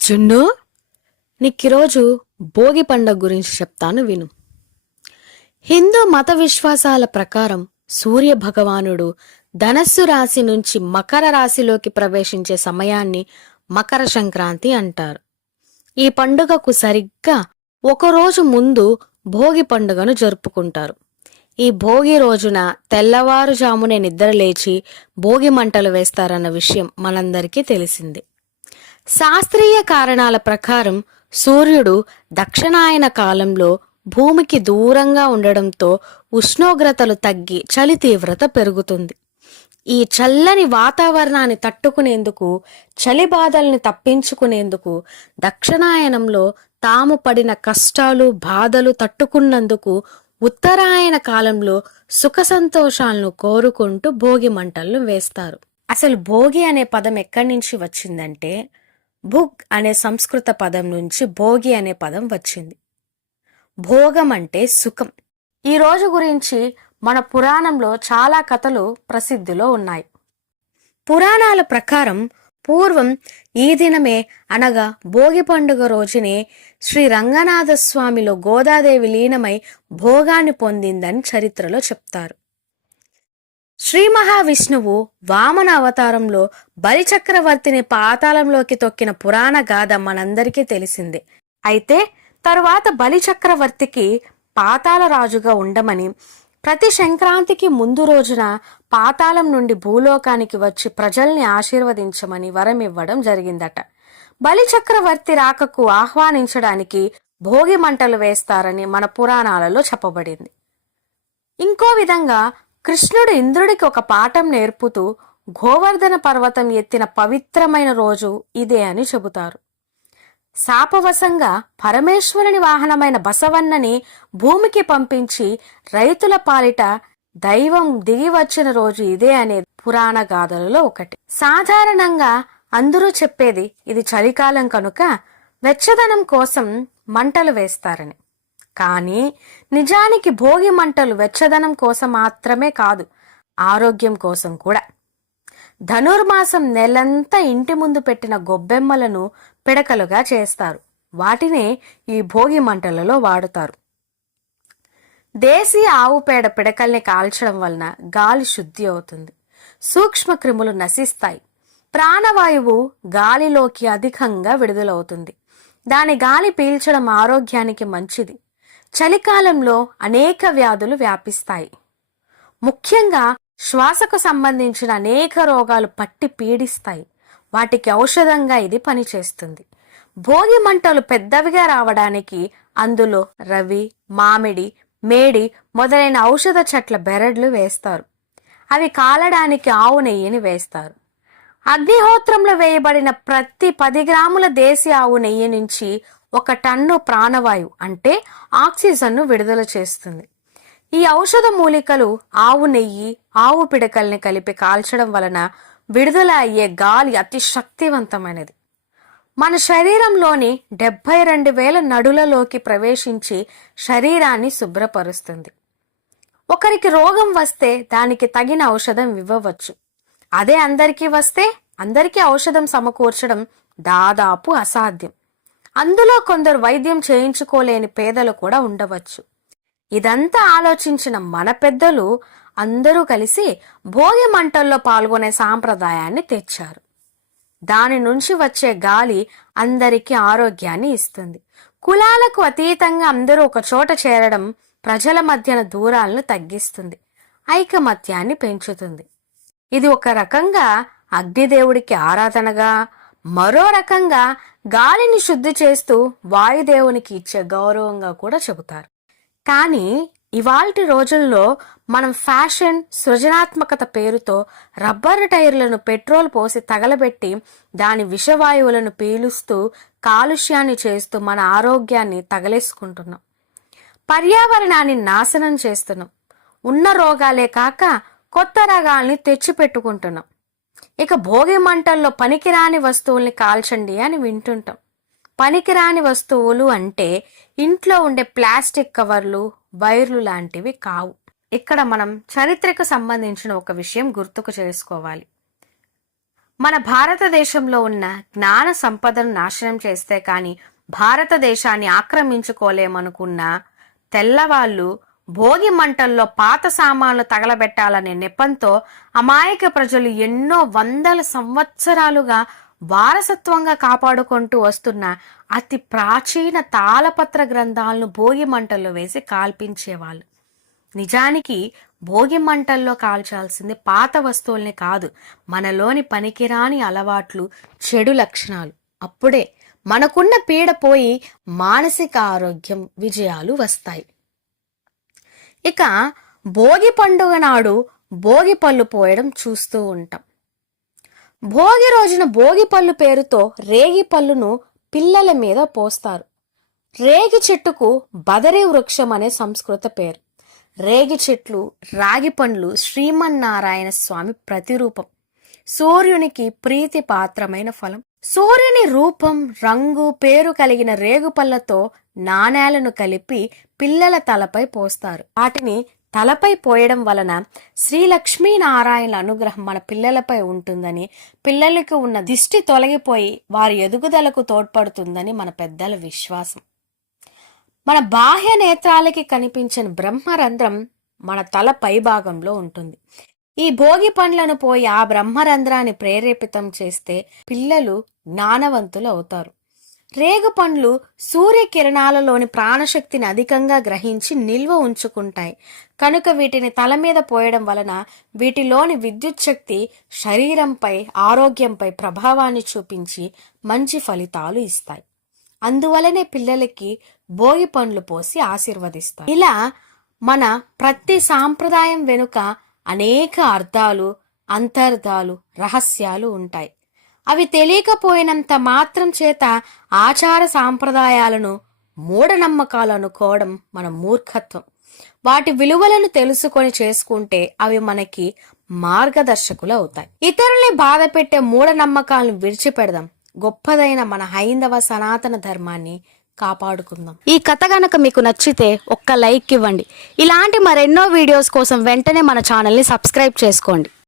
జున్ను, నీకిరోజు భోగి పండుగ గురించి చెప్తాను విను. హిందూ మత విశ్వాసాల ప్రకారం సూర్య భగవానుడు ధనస్సు రాశి నుంచి మకర రాశిలోకి ప్రవేశించే సమయాన్ని మకర సంక్రాంతి అంటారు. ఈ పండుగకు సరిగ్గా ఒకరోజు ముందు భోగి పండుగను జరుపుకుంటారు. ఈ భోగి రోజున తెల్లవారుజామునే నిద్రలేచి భోగి మంటలు వేస్తారన్న విషయం మనందరికీ తెలిసిందే. శాస్త్రీయ కారణాల ప్రకారం సూర్యుడు దక్షిణాయన కాలంలో భూమికి దూరంగా ఉండడంతో ఉష్ణోగ్రతలు తగ్గి చలి తీవ్రత పెరుగుతుంది. ఈ చల్లని వాతావరణాన్ని తట్టుకునేందుకు, చలి బాధల్ని తప్పించుకునేందుకు దక్షిణాయనంలో తాము పడిన కష్టాలు బాధలు తట్టుకున్నందుకు ఉత్తరాయణ కాలంలో సుఖ సంతోషాలను కోరుకుంటూ భోగి మంటలను వేస్తారు. అసలు భోగి అనే పదం ఎక్కడి నుంచి వచ్చిందంటే భుగ్ అనే సంస్కృత పదం నుంచి భోగి అనే పదం వచ్చింది. భోగం అంటే సుఖం. ఈ రోజు గురించి మన పురాణంలో చాలా కథలు ప్రసిద్ధిలో ఉన్నాయి. పురాణాల ప్రకారం పూర్వం ఈ దినమే అనగా భోగి పండుగ రోజునే శ్రీ రంగనాథ స్వామిలో గోదాదేవి లీనమై భోగాన్ని పొందిందని చరిత్రలో చెప్తారు. శ్రీ మహావిష్ణువు వామన అవతారంలో బలిచక్రవర్తిని పాతాళంలోకి తొక్కిన పురాణ గాథ మనందరికీ తెలిసిందే. అయితే తరువాత బలిచక్రవర్తికి పాతాళ రాజుగా ఉండమని, ప్రతి సంక్రాంతికి ముందు రోజున పాతాళం నుండి భూలోకానికి వచ్చి ప్రజల్ని ఆశీర్వదించమని వరం ఇవ్వడం జరిగిందట. బలిచక్రవర్తి రాకకు ఆహ్వానించడానికి భోగి మంటలు వేస్తారని మన పురాణాలలో చెప్పబడింది. ఇంకో విధంగా కృష్ణుడు ఇంద్రుడికి ఒక పాఠం నేర్పుతూ గోవర్ధన పర్వతం ఎత్తిన పవిత్రమైన రోజు ఇదే అని చెబుతారు. శాపవశంగా పరమేశ్వరుని వాహనమైన బసవన్నని భూమికి పంపించి రైతుల పాలిట దైవం దిగి వచ్చిన రోజు ఇదే అనే పురాణ గాథలలో ఒకటి. సాధారణంగా అందరూ చెప్పేది ఇది చలికాలం కనుక వెచ్చదనం కోసం మంటలు వేస్తారని. కానీ నిజానికి భోగి మంటలు వెచ్చదనం కోసం మాత్రమే కాదు, ఆరోగ్యం కోసం కూడా. ధనుర్మాసం నెలంతా ఇంటి ముందు పెట్టిన గొబ్బెమ్మలను పిడకలుగా చేస్తారు. వాటినే ఈ భోగి మంటలలో వాడుతారు. దేశీయ ఆవు పేడ పిడకల్ని కాల్చడం వలన గాలి శుద్ధి అవుతుంది, సూక్ష్మ క్రిములు నశిస్తాయి, ప్రాణవాయువు గాలిలోకి అధికంగా విడుదలవుతుంది. దాని గాలి పీల్చడం ఆరోగ్యానికి మంచిది. చలికాలంలో అనేక వ్యాధులు వ్యాపిస్తాయి. ముఖ్యంగా శ్వాసకు సంబంధించిన అనేక రోగాలు పట్టి పీడిస్తాయి. వాటికి ఔషధంగా ఇది పనిచేస్తుంది. భోగి మంటలు పెద్దవిగా రావడానికి అందులో రవి, మామిడి, మేడి మొదలైన ఔషధ చెట్ల బెరడ్లు వేస్తారు. అవి కాలడానికి ఆవు నెయ్యిని వేస్తారు. అగ్నిహోత్రంలో వేయబడిన ప్రతి 10 గ్రాముల దేశీ ఆవు నెయ్యి నుంచి 1 టన్ను ప్రాణవాయువు అంటే ఆక్సిజన్ను విడుదల చేస్తుంది. ఈ ఔషధ మూలికలు ఆవు నెయ్యి, ఆవు పిడకల్ని కలిపి కాల్చడం వలన విడుదల అయ్యే గాలి అతి శక్తివంతమైనది. మన శరీరంలోని 72,000 నడులలోకి ప్రవేశించి శరీరాన్ని శుభ్రపరుస్తుంది. ఒకరికి రోగం వస్తే దానికి తగిన ఔషధం ఇవ్వవచ్చు. అదే అందరికీ వస్తే అందరికీ ఔషధం సమకూర్చడం దాదాపు అసాధ్యం. అందులో కొందరు వైద్యం చేయించుకోలేని పేదలు కూడా ఉండవచ్చు. ఇదంతా ఆలోచించిన మన పెద్దలు అందరూ కలిసి భోగి మంటల్లో పాల్గొనే సాంప్రదాయాన్ని తెచ్చారు. దాని నుంచి వచ్చే గాలి అందరికీ ఆరోగ్యాన్ని ఇస్తుంది. కులాలకు అతీతంగా అందరూ ఒక చోట చేరడం ప్రజల మధ్యన దూరాలను తగ్గిస్తుంది, ఐకమత్యాన్ని పెంచుతుంది. ఇది ఒక రకంగా అగ్నిదేవుడికి ఆరాధనగా, మరో రకంగా గాలిని శుద్ధి చేస్తూ వాయుదేవునికి ఇచ్చే గౌరవంగా కూడా చెబుతారు. కానీ ఇవాల్టి రోజుల్లో మనం ఫ్యాషన్, సృజనాత్మకత పేరుతో రబ్బర్ టైర్లను పెట్రోల్ పోసి తగలబెట్టి దాని విషవాయువులను పీలుస్తూ కాలుష్యాన్ని చేస్తూ మన ఆరోగ్యాన్ని తగలేసుకుంటున్నాం. పర్యావరణాన్ని నాశనం చేస్తున్నాం. ఉన్న రోగాలే కాక కొత్త రకాల్ని తెచ్చిపెట్టుకుంటున్నాం. ఇక భోగి మంటల్లో పనికిరాని వస్తువుల్ని కాల్చండి అని వింటుంటాం. పనికిరాని వస్తువులు అంటే ఇంట్లో ఉండే ప్లాస్టిక్ కవర్లు, వైర్లు లాంటివి కావు. ఇక్కడ మనం చరిత్రకు సంబంధించిన ఒక విషయం గుర్తుకు చేసుకోవాలి. మన భారతదేశంలో ఉన్న జ్ఞాన సంపదను నాశనం చేస్తే కానీ భారతదేశాన్ని ఆక్రమించుకోలేమనుకున్న తెల్లవాళ్ళు భోగి మంటల్లో పాత సామాన్లు తగలబెట్టాలనే నెపంతో అమాయక ప్రజలు ఎన్నో వందల సంవత్సరాలుగా వారసత్వంగా కాపాడుకుంటూ వస్తున్న అతి ప్రాచీన తాళపత్ర గ్రంథాలను భోగి మంటల్లో వేసి కాల్పించేవాళ్ళు. నిజానికి భోగి మంటల్లో కాల్చాల్సింది పాత వస్తువుల్ని కాదు, మనలోని పనికిరాని అలవాట్లు, చెడు లక్షణాలు. అప్పుడే మనకున్న పీడ పోయి మానసిక ఆరోగ్యం, విజయాలు వస్తాయి. ఇక భోగి పండుగ నాడు భోగి పళ్ళు పోయడం చూస్తూ ఉంటాం. భోగి రోజున భోగి పళ్ళు పేరుతో రేగి పళ్ళును పిల్లల మీద పోస్తారు. రేగి చెట్టుకు బదరీ వృక్షం అనే సంస్కృత పేరు. రేగి చెట్లు, రాగి పండ్లు శ్రీమన్నారాయణ స్వామి ప్రతిరూపం, సూర్యునికి ప్రీతి పాత్రమైన ఫలం. సూర్యుని రూపం, రంగు, పేరు కలిగిన రేగుపళ్ళతో నాణేలను కలిపి పిల్లల తలపై పోస్తారు. వాటిని తలపై పోయడం వలన శ్రీ లక్ష్మీనారాయణల అనుగ్రహం మన పిల్లలపై ఉంటుందని, పిల్లలకు ఉన్న దిష్టి తొలగిపోయి వారి ఎదుగుదలకు తోడ్పడుతుందని మన పెద్దల విశ్వాసం. మన బాహ్య నేత్రాలకి కనిపించిన బ్రహ్మరంధ్రం మన తల పై భాగంలో ఉంటుంది. ఈ భోగి పండ్లను పోయి ఆ బ్రహ్మరంధ్రాన్ని ప్రేరేపితం చేస్తే పిల్లలు జ్ఞానవంతులు అవుతారు. రేగు పండ్లు సూర్యకిరణాలలోని ప్రాణశక్తిని అధికంగా గ్రహించి నిల్వ ఉంచుకుంటాయి. కనుక వీటిని తల మీద పోయడం వలన వీటిలోని విద్యుత్ శక్తి శరీరంపై, ఆరోగ్యంపై ప్రభావాన్ని చూపించి మంచి ఫలితాలు ఇస్తాయి. అందువలనే పిల్లలకి భోగి పండ్లు పోసి ఆశీర్వదిస్తారు. ఇలా మన ప్రతి సాంప్రదాయం వెనుక అనేక అర్థాలు, అంతర్ధాలు, రహస్యాలు ఉంటాయి. అవి తెలియకపోయినంత మాత్రం చేత ఆచార సాంప్రదాయాలను మూఢనమ్మకాలు అనుకోవడం మన మూర్ఖత్వం. వాటి విలువలను తెలుసుకొని చేసుకుంటే అవి మనకి మార్గదర్శకులు అవుతాయి. ఇతరుల్ని బాధ పెట్టే మూఢనమ్మకాలను విడిచిపెడదాం. గొప్పదైన మన హైందవ సనాతన ధర్మాన్ని కాపాడుకుందాం. ఈ కథ గనక మీకు నచ్చితే ఒక్క లైక్ ఇవ్వండి. ఇలాంటి మరెన్నో వీడియోస్ కోసం వెంటనే మన ఛానల్ని సబ్స్క్రైబ్ చేసుకోండి.